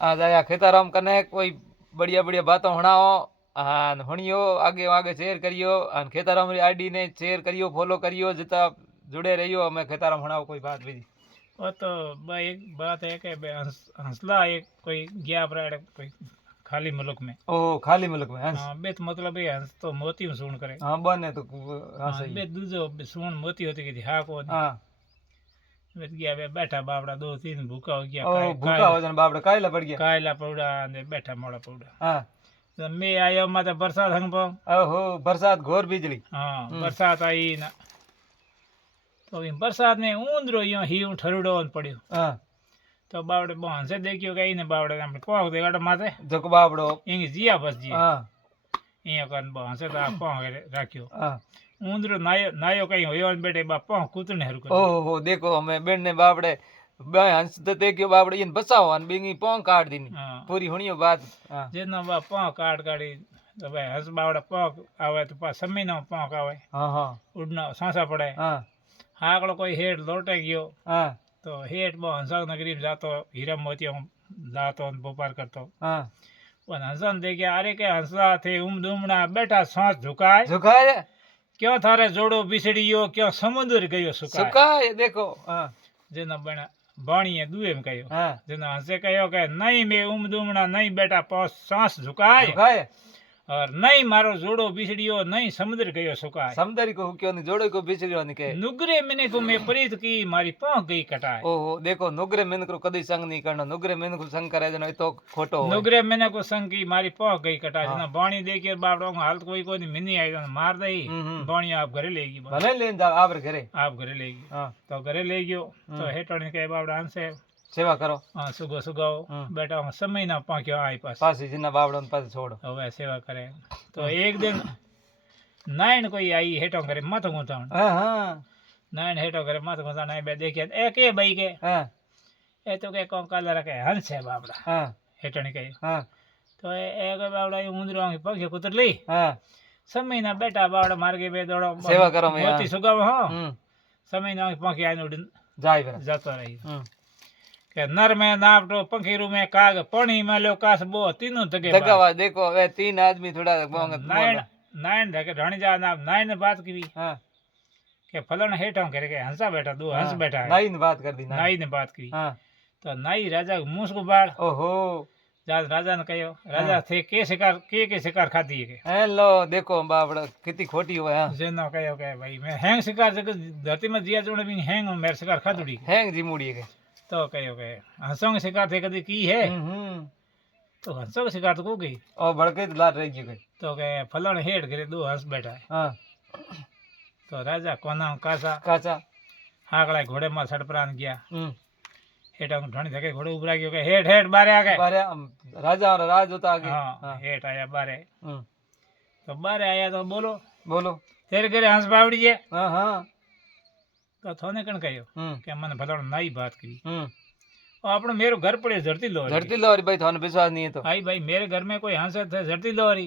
आ जाया खेताराम कने कोई बढ़िया बढ़िया बातों हणाओ आन हणियो आगे आगे शेयर करियो आन खेताराम री आईडी ने शेयर करियो फॉलो करियो जितना जुड़े रहियो हमें खेताराम हणाओ कोई बात भी वो तो भाई एक बात है कि हंसला एक कोई गया अपना कोई खाली मुल्क में ओ खाली मुल्क में हंस हाँ बेत मतलब ये हंस तो मोती में सूण करे हाँ बने तो हाँ हाँ सही बेत दूजो सूण मोती होती कि हाँ को हाँ बेत गया बे बैठा बावड़ा 2-3 भूखा हो गया ओ भूखा हो जाने बापड़े कायला पड़ गया कायला पौड़ा ने बैठा मोड़ा पौड़ा हाँ तो मैं आयो माता बरसात हंग पाऊं ओहो बरसात घोर बिजली हाँ बरसात आई ना तो इन बरसात में ऊंदरो यो ही ठरुडो पड़्यो हाँ तो बावड़े बहन से देखियो कहीं ने बावड़े हमने पोंक दे गाड़ा माथे जो बापड़ो इंग जिया बस जिया हाँ इं कन बहन से तो पोंक राख्यो हाँ ऊंदरो नायो नायो कहीं होयो ने बेटे बा पोंक कुतने हरु कर ओहो देखो हमें बेन ने बापड़े हंस तो देखियो बापड़े इन बचाओ अन बिंगी पोंग काट दीनी हाँ पूरी हुणियो बात हाँ जेना बा पोंक काट काटी तो भाई हंस बावड़ा पोंक आवे तो पा समय ना पोंक आवे हाँ हाँ उड़ना सांसा पड़े हाँ हाकड़ो कोई हेठ लोटे गयो हाँ तो हेठ बो हंसा नगरी में जातो हीरा मोतियो जातो व्यापार करतो हाँ पण हंसन देखिए अरे के हंसा थे दुमड़ा बैठा सांस झुकाए झुकाए क्यों थारे जोड़ो बिछड़ियो क्यों समुद्र गयो सुकाए झुकाए देखो हाँ जेना बना बाणीए दुए में कहो हाँ जेना हंसे कहो के नहीं मैं दुमड़ा नहीं बेटा पास सांस झुकाए झुकाए और नहीं मारो जोड़ो बिछड़ियो नहीं समुद्र गयो सुकाए समंदरी को क्यों नहीं जोड़े को बिछड़ियो नहीं के नुगरे मिने को मैं प्रीत की मारी पहुंच गई कटाए ओहो देखो नुगरे मेन को कदी संग नहीं करना नुगरे मेन को संग करे जनो तो खोटो होय। नुगरे मिने को संग की मारी पहुंच गई कटाए हाँ। जेना बाणी देखिए बापड़ो हालत कोई कोई मिनी आई तो मार दई बाणी आप घरे लेगी भले लेन जा आवर घरे आप घरे लेगी हाँ तो घरे ले गयो तो हेटोने के बापड़ा हंसे सेवा करो हाँ सुगो सुगाओ बेटा समय ना पाक्यो आई पास पासी जिना बावड़न पास छोड़ो હવે સેવા કરે તો એક દિન નાયણ કોઈ आई हेटो करे मत गुंताण हाँ हाँ नायण हेटो करे मत गुंताण बे देखिए ए के भाई के हाँ ए तो के कों काला रखे हंस है बाबड़ा हाँ हेटणी कही हाँ तो ए के बाबड़ा उंदरो पगे कुतर ली हाँ समय ना बेटा बाबड़ा मार के बे दौड़ो सेवा करो मैं मोती सुगाव हो समय ना पंखी आने उड़ जाय फिर जातो रही के नर में नापटो पंखीरू में काग पानी में लो कास बो तीनों तगे दगावा देखो वे तीन आदमी थोड़ा बोंग नायण नायण धके ढणी जा ना नायण ने बात की हाँ के फलन हेठों करे के हंसा बैठा दो हंस बैठा है नाई ने बात कर दी नाई ने बात की हाँ तो नाई राजा मुंह को बाढ़ ओहो जा राजा ने कहो राजा थे के शिकार खाती है के हेलो देखो बापड़ा कितनी खोटी हुआ है जेनो कहो के भाई मैं हैंग शिकार जगह धरती में जिया जोड़े भी हैंग मेरे शिकार खादुड़ी हैंग जी मुड़ी के तो कहो के हंसों के शिकार थे कदी की है तो हंसों के शिकार तो को गई और भड़के तो लाट रही गई तो के फलन हेठ करे दो हंस बैठा है हाँ तो राजा कोना कासा काचा हाकड़ा घोड़े में सड़परान गया हेठा ढणी धके घोड़े उभरा गयो के हेठ हेठ बारे आ गए बारे राजा और राज होता आगे हाँ हेठ आया बारे तो बारे आया तो बोलो बोलो तेरे घरे हंस बावड़ी है हाँ हाँ तो थोने कण कहो के मन भलाण नई बात करी हम्म आपनो मेरो घर पड़े धरती लो धरती लोरी भाई थाने विश्वास नहीं है तो आई भाई मेरे घर में कोई हंस थे धरती लोरी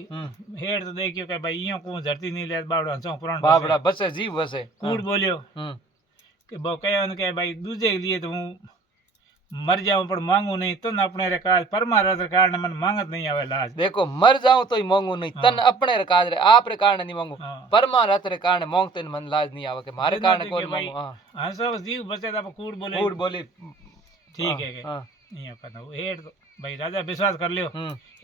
हेड तो देखियो के भाई इयो को धरती नहीं ले बावड़ो हंसो पुराण बाबड़ा बसे जीव बसे कूड़ बोलियो के बो कहो ने के भाई दूजे के लिए तो हूँ मर जाऊं पर मांगू नहीं तो न अपने रे काज परमारथ रे कारण मन मांगत नहीं आवे लाज देखो मर जाऊं तो ही मांगू नहीं तन अपने रे काज रे आप रे कारण नहीं मांगू परमारथ रे कारण मांगते मन लाज नहीं आवे के मारे कारण कोई मांगू हां हंसो जीव बचे तो कूड़ बोले कूड़ बोली ठीक है के इयो कहना हेड तो भाई राजा विश्वास कर लियो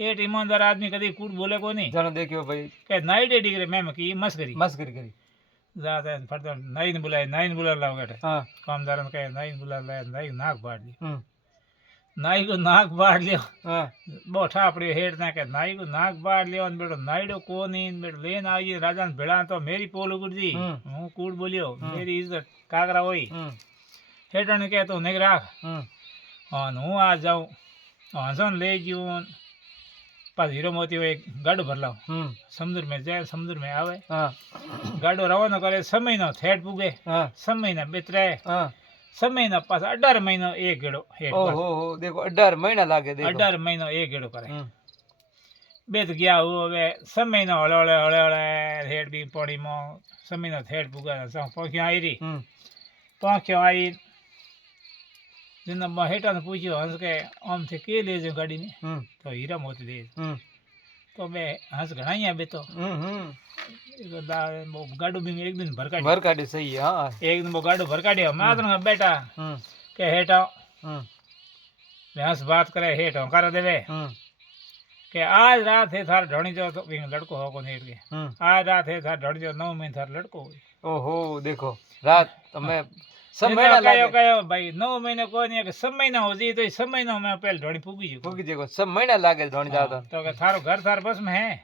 हेड ईमानदार आदमी कदी कूड़ बोले को नहीं जनो देखियो भाई के नाइडे डिग्री में की मस्करी करी जाते फरदन नाई ने बुला लाओ बेटे हां कामदारन कहे नाई बुला लाया नाई नाक बाड़ ली नाई को नाक बाड़ लियो हां बोठा पड़ियो हेड ना के नाई को नाक बाड़ लियो न बेटो नाईडो को नहीं बेटो लेन आई राजा ने भेड़ा तो मेरी पोल उगड़ दी हूं कूड़ बोलियो मेरी इज्जत कागरा होई हेडो ने कहे तो निग राख हां हूं आ जाऊं हंसन ले जीवन पास हीरो मोती एक गाड़ो भर लाओ समुद्र में जाए समुद्र में आवे गाड़ो रवाना करे समय न थेट पुगे समय न बितरे समय न पास 18 महीनो एक गेड़ो ओहो देखो 18 महीना लागे देखो 18 महीनो एक गेड़ो करे बेत गया हो वे समय न हळे हळे हळे हळे हेड भी पड़ी मो समय न थेट पुगा सो पोखियो आई री पोखियो आई જેના હેઠળ પૂછ્યું હંસ કે આમથી કે લેજો ગાડીને તો હીરા મોતી દે તો બે હંસ ઘણા અહીંયા બેતો ગાડું બી એક દિન ભરકાડી સહી હા એક દિન ગાડું ભરકાડ્યો માત્ર બેટા કે હેઠો હંસ વાત કરે હેઠો કરે દેવે કે આજ રાત है थार ढोणी जो तो लड़को हो को नहीं के आज रात है थार ढोणी जो 9 महीने थार लड़को हो ओहो देखो रात તમે समय ना लागे कयो भाई 9 महीने को नहीं के समय ना हो जी तो समय ना मैं पहले ढोणी पूगी जो पूगी जो समय ना लागे ढोणी जाता तो के थारो घर थार बस में है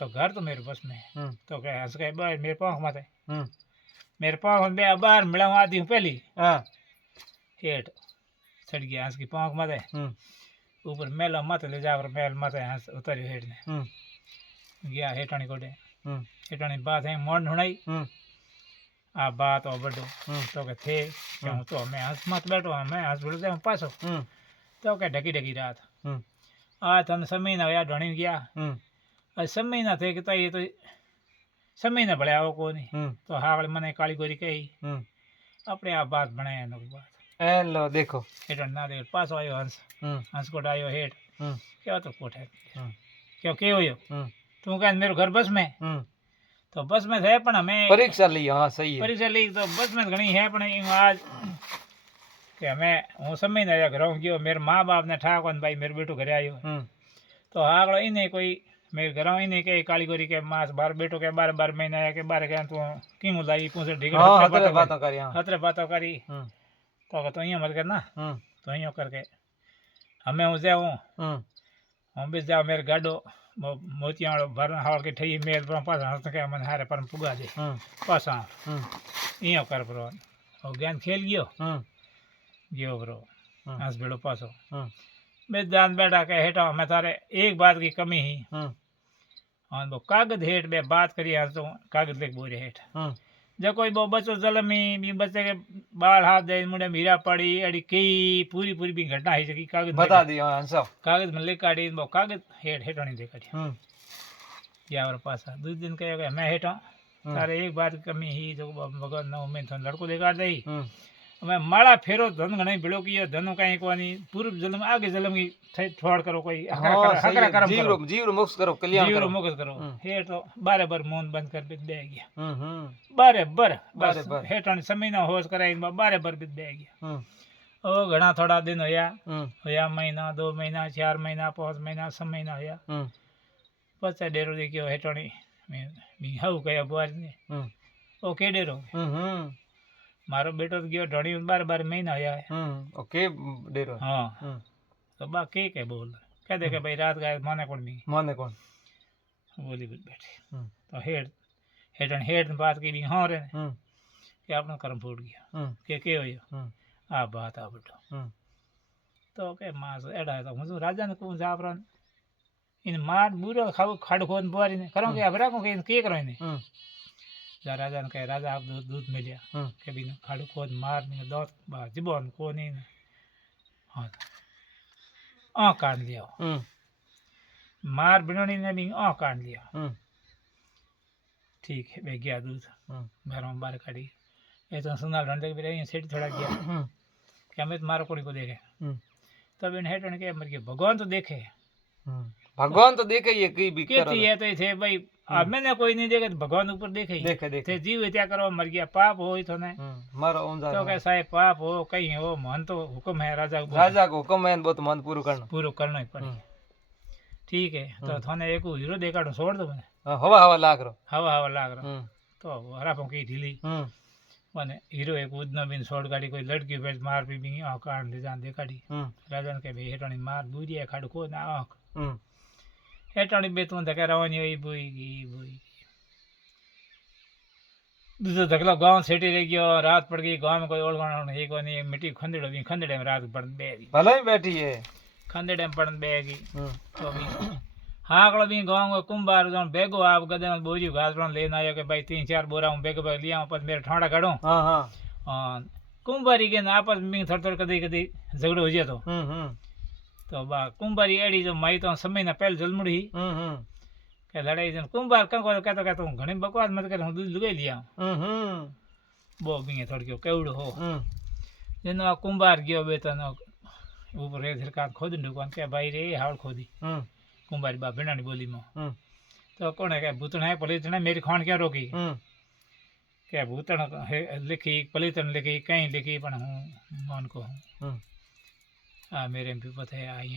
तो घर तो मेरे बस में है तो के हंस के बाहर मेरे पांव माथे मेरे पांव बे बाहर मिला आदि पहली हां हेठ चढ़ गया हंस की पांव माथे ऊपर मेला मत ले जाकर मेल मत हंस उतरी हेठ ने गया हेठानी कोडे हेठानी बात है मोड़ ढुणाई आ बात और बड़ो तो के थे क्यों तो मैं हंस मत बैठो मैं हंस बोल जाऊं पासो तो के ढकी ढकी रात आ तन समय ना या ढणी गया आ समय ना थे कि ये तो समय ना भले आओ को नहीं तो हागल मने काली गोरी कही अपने आप बात बनाया नो बात हेलो देखो हेठन ना दे पासो आयो हंस हंस कोट आयो हेठ क्या तो कोट है क्यों के होयो तू कह मेरे घर बस में तो बस में थे पण हमें परीक्षा ली हां सही है परीक्षा ली तो बस में घणी है पण आज के हमें हूँ समय ना घर गयो मेरे माँ बाप ने ठाको भाई मेरे बेटो घरे आयो तो आगलो इने कोई मेरे घर इने के काली गोरी के मास बार बेटो के 12 महीना के 12 के तू किमु लाई पूछे ढीगड़ा हतरे बातों करी तो अँ मत करना तो अँ करके हमें हूँ जाऊँ हम भी जाओ मेरे गाडो मोतिया भर हाल के ठई मेल पर पास हंस के मन हारे पर पुगा दे पासा इं कर ब्रो और ज्ञान खेल गयो ब्रो हंस बेड़ो पासो मैं जान बैठा के हेठा मैं तारे एक बात की कमी ही और वो कागज हेठ बे बात करी हंस तो कागज लेके बोरे हेठ जो कोई वो बच्चों जलमी भी बच्चे के बाल हाथ दे मुंडे मीरा पड़ी अड़ी कई पूरी पूरी भी घटना है कि कागज बता दियो सब कागज में ले काटी वो कागज हेठ हेठणी दे काटी या और पासा दूसरे दिन कहे कि मैं हेठा तारे एक बात कमी ही जो भगवान न में थन लड़को देखा दई मैं माला फेरो धन घणे भिड़ो कियो धनो कहीं कोनी पूर्व जन्म आगे जन्म की ठोड़ करो कोई हकरा करम जीव मुक्त करो कल्याण जीव मुक्त करो हे तो बारे बार मोन बंद कर बिद दे गया बारे बर बस हेठण समय ना होश कराई बारे बर बिद दे गया ओ घणा थोड़ा दिन होया महीना 2 महीना 4 महीना 5 महीना 6 महीना होया पछे डेरो देखियो हेठणी मी हाउ कया बुआर ने ओ के डेरो मारो बेटो तो गयो ढोणी 12 महीना होया है ओके डेरो हां तो बा के बोल कह दे के भाई रात गए माने कौन बोली बैठे तो हेठ बात की भी हां रे कि आपनो कर्म फूट गया के होयो आ बात आ बेटो तो के मास एडा तो मुझे राजा ने को जापरन इन मार बुरो खाव खाड़ खोन बुआरी ने करो के अबरा को के करो ने जा राजा ने कहे राजा आप दूध मिलिया के बिन खाड़ खोन मार ने दौत बा जीवन को नहीं हां आ काट लिया मार बिनोनी ने भी आ काट लिया ठीक है मैं गया दूध घर में बाहर काटी ये तो सुना ढंढे भी रही सेठ थोड़ा गया कि हमें मारो कोड़ी को देखे तब इन हेठन के मर गए भगवान तो देखे ये की भी करो ये तो थे भाई मैंने कोई नहीं देखे तो भगवान ऊपर देखे थे जीव हत्या करो मर गया पाप हो तो ने मारो तो कैसा है पाप हो कहीं हो मन तो हुक्म है राजा को हुक्म है बहुत मन पूरा करना ही पड़े ठीक है तो थाने एक हीरो देखाड़ो छोड़ दो मैंने हवा लाग रहा तो हरा पंखी ढीली माने हीरो एक उदना बिन छोड़ गाड़ी कोई लड़की पे मार भी आ काट ले जान देखाड़ी राजा ने कहे भाई हेटाणी मार बुरिया खाड़ को ना आंख हेटाणी बे तू धके रवानी हुई बुईगी दूसरा धकला गांव सेठी रह गयो रात पड़ गई गांव में कोई ओळखाण है को नहीं मिट्टी खंडेड़े में रात पड़ बेगी भले ही बैठी है खंडेड़े में पड़ बेगी तो भी हाकड़ो भी गांव में कुंभार जो बेगो आप गदे में बोरी घास पण लेने आयो के भाई 3-4 बोरा हूं बेगो बेग लिया पर मेरे ठाड़ा काढो हां कुंभारी के आपस में थोड़ कदी झगड़ो हो जाए तो बा कुंभारी एड़ी जो माई तो समय ना पहले जलमुड़ी के लड़ाई जन कुंभार कंको कहता तू घणी बकवास मत कर हूं दूध लुगाई लिया वो भी थोड़ क्यों केवड़ो हो જેનો આ કુંભાર ગયો બે તનો ઉપર એક સરકાર ખોદી દુકાન કે ભાઈ રે હાવડ ખોદી કુંભારી બા ભીણાની બોલીમાં તો કોણે કે ભૂતણ પલિતણે મેરી ખાણ ક્યાં રોકી કે ભૂતણ लिखी पलितण लिखी कहीं लिखी पर हूँ मान को हूँ मेरे भी पता है आई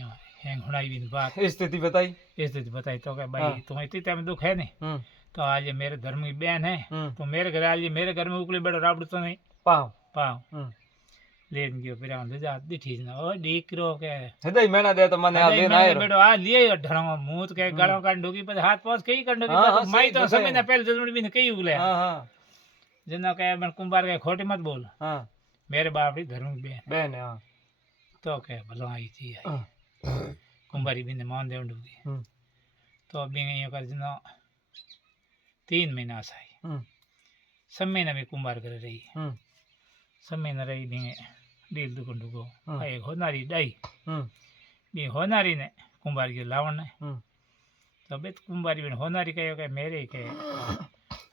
हैंग हुड़ाई भी बात स्थिति बताई बताई तो क्या भाई तुम्हें इतनी टाइम दुख है नहीं तो आज ये मेरे धर्म की बहन है तो मेरे घर आज मेरे घर में उकली बड़ा राबड़ तो नहीं पाव लेन गयो फिर हम ले जा दिठी ना ओ डीकरो के सदाई महीना दे तो मने आ लेना है बेटो आ लिए ढड़ो मुंह के गालों का डोगी पर हाथ पास कई कर डोगी माई तो समय ना पहले जन्म भी कई उगले हां जना कहे बन कुंभार के खोटी मत बोल हां मेरे बाप री धर्म की बहन है हां तो कहे भलो आई थी कुंभारी भी ने मान दे डोगी तो अभी ये कर जना 3 महीना साई समय ना भी कुंभार कर रही समय न रही भी डील दुकान को एक होनारी डाई भी होनारी ने कुंभार की लावण ने तो बे कुंभारी भी होनारी कहे कि मेरे के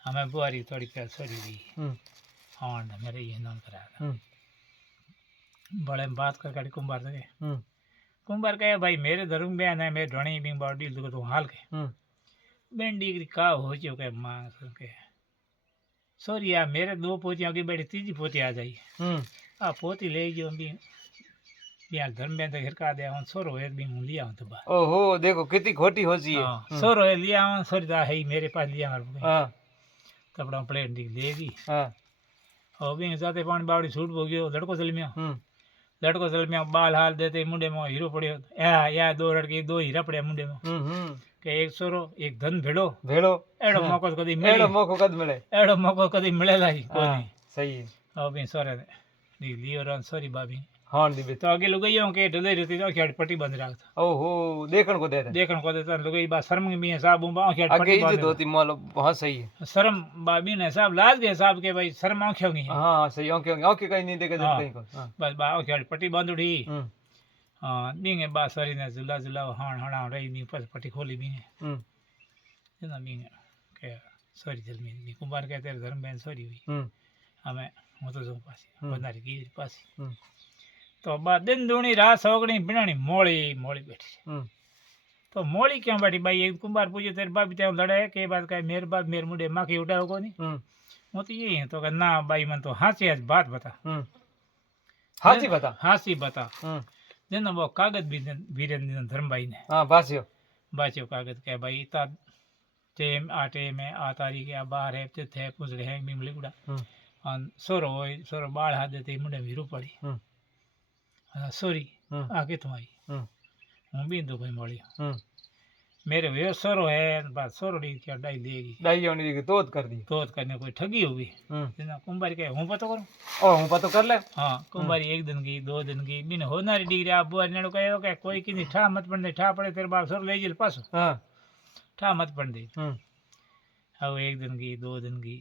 हमें बुआरी थोड़ी पे सरी हुई हाँ मेरे ये नाम करा बड़े बात कर कुंभार से कुंभार कहे भाई मेरे धर्म बहन है मेरे ढोनी भी बार डील दुकान तो हाल के बेन डिग्री का हो चुके माँ के सॉरी यार मेरे 2 पोतियां आगे बैठी तीसरी पोती आ जाई आ पोती ले जो भी यार धर्म में तो हिरका दे हम सोरो है भी हूं लिया तो बा ओहो देखो कितनी खोटी हो जी है सोरो है लिया हम सॉरी दा है मेरे पास लिया हां कपड़ा प्लेट दी लेगी हां और भी जाते पानी बावड़ी छूट हो गयो लड़को चल में बाल हाल देते मुंडे में हीरो पड़ियो या 2 लड़के 2 हीरा पड़े मुंडे में के एक सोरो एक धन भेड़ो एड़ो मौको कदी मिले लाई कोनी सही है अब भी सोरे दी लियो रन सॉरी बाबी हां दी तो आगे लुगाइयों के डले रहती तो खेड़ पट्टी बंद रखता ओहो देखण को देता लुगाई बा शर्म में साहब बा खेड़ आगे पट्टी इज्जत होती मालो हां सही है शर्म बाबी ने साहब लाज के साहब के भाई शर्म आंखें होगी हां सही आंखें कहीं नहीं देखे कहीं को बस बा खेड़ पट्टी बंद उठी हां बींगे बा सरी ने जुला हणा रही नी पट्टी खोली बींगे जना बींगे के सॉरी जल्दी कुंभार के तेरे धर्म बहन सॉरी हुई हमें હું તો જો પાછી વધારે ગઈ પાછી તો બા દિન દુણી રાત સોગણી બીણાની મોળી બેઠી છે તો મોળી ક્યાં બેઠી ભાઈ એક કુંભાર પૂછે તેરે બાપી ત્યાં લડે કે બાત કાંઈ મેર બાપ મેર મુંડે માખી ઉડાવો કોની હું તો यही तो कि ना भाई मन तो हासी आज बात बता हासी बता जेना वो कागज भी वीरेंद्र धर्म भाई ने हां बाचियो कागज के भाई ता टेम आटे में आ तारीख या 12 है ते थे पुजड़े हैं बिमली गुड़ा सोरो बाल हाथ देते मुंडे वीरू पड़ी सॉरी आगे तुम आई हूँ भी तो कोई मोड़ी मेरे वे सोरो है बात सोरो डी क्या डाई देगी तोत करने कोई ठगी होगी जना कुंभारी के हूँ पता करूँ हूँ पता कर ले हाँ कुंभारी 1 दिन की 2 दिन की बिन होनारी डिग्री आप बुआ ने कहो कि कोई किसी ठा मत पड़ दे ठा पड़े तेरे बाप सोरो ले जिल पास ठा मत पड़ दे अब 1 दिन की 2 दिन की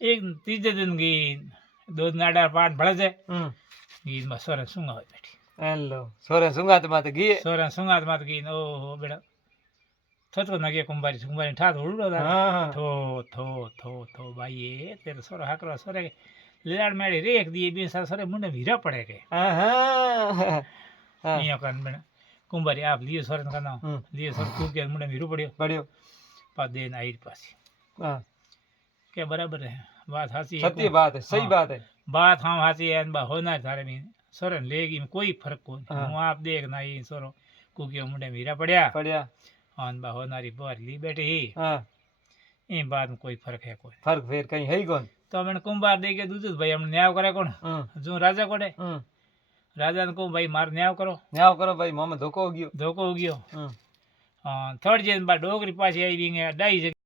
एक तीजे दिन की 2 दिन आड़ा पाठ भड़ जाए गीत में सोरे सुंगा हो बैठी हेलो सोरे सुंगात मात गई ओ बेटा थोत को नगे कुंभारी ठा उड़ो दा थो भाई ये तेरे सोरे हाकरो सोरे लेड़ मेड़ी रेख दिए बी सोरे मुंडे हीरा पड़े के यो कन बेटा कुंभारी आप लियो सोरे का नाम लियो सोरे कूद के मुंडे हीरो पड़ियो पा देन आई पासी क्या बराबर है बात हासी सत्य बात है सही बात है बात हम हासी है बा होना थारे में सोरन लेगी में कोई फर्क को हूँ आप देख ना ये सोरो कुकियो मुंडे मीरा पड़िया हां बा होनारी बार ली बैठी इन बात में कोई फर्क है कोई फर्क फेर कहीं है कौन तो मैंने कुंभार दे के दूध भाई हमने न्याय करे कौन जो राजा कोडे राजा ने को भाई मार न्याय करो भाई मोहम्मद धोखो हो गयो हां थर्ड जेन बा डोगरी पासी आई बिंगे डाई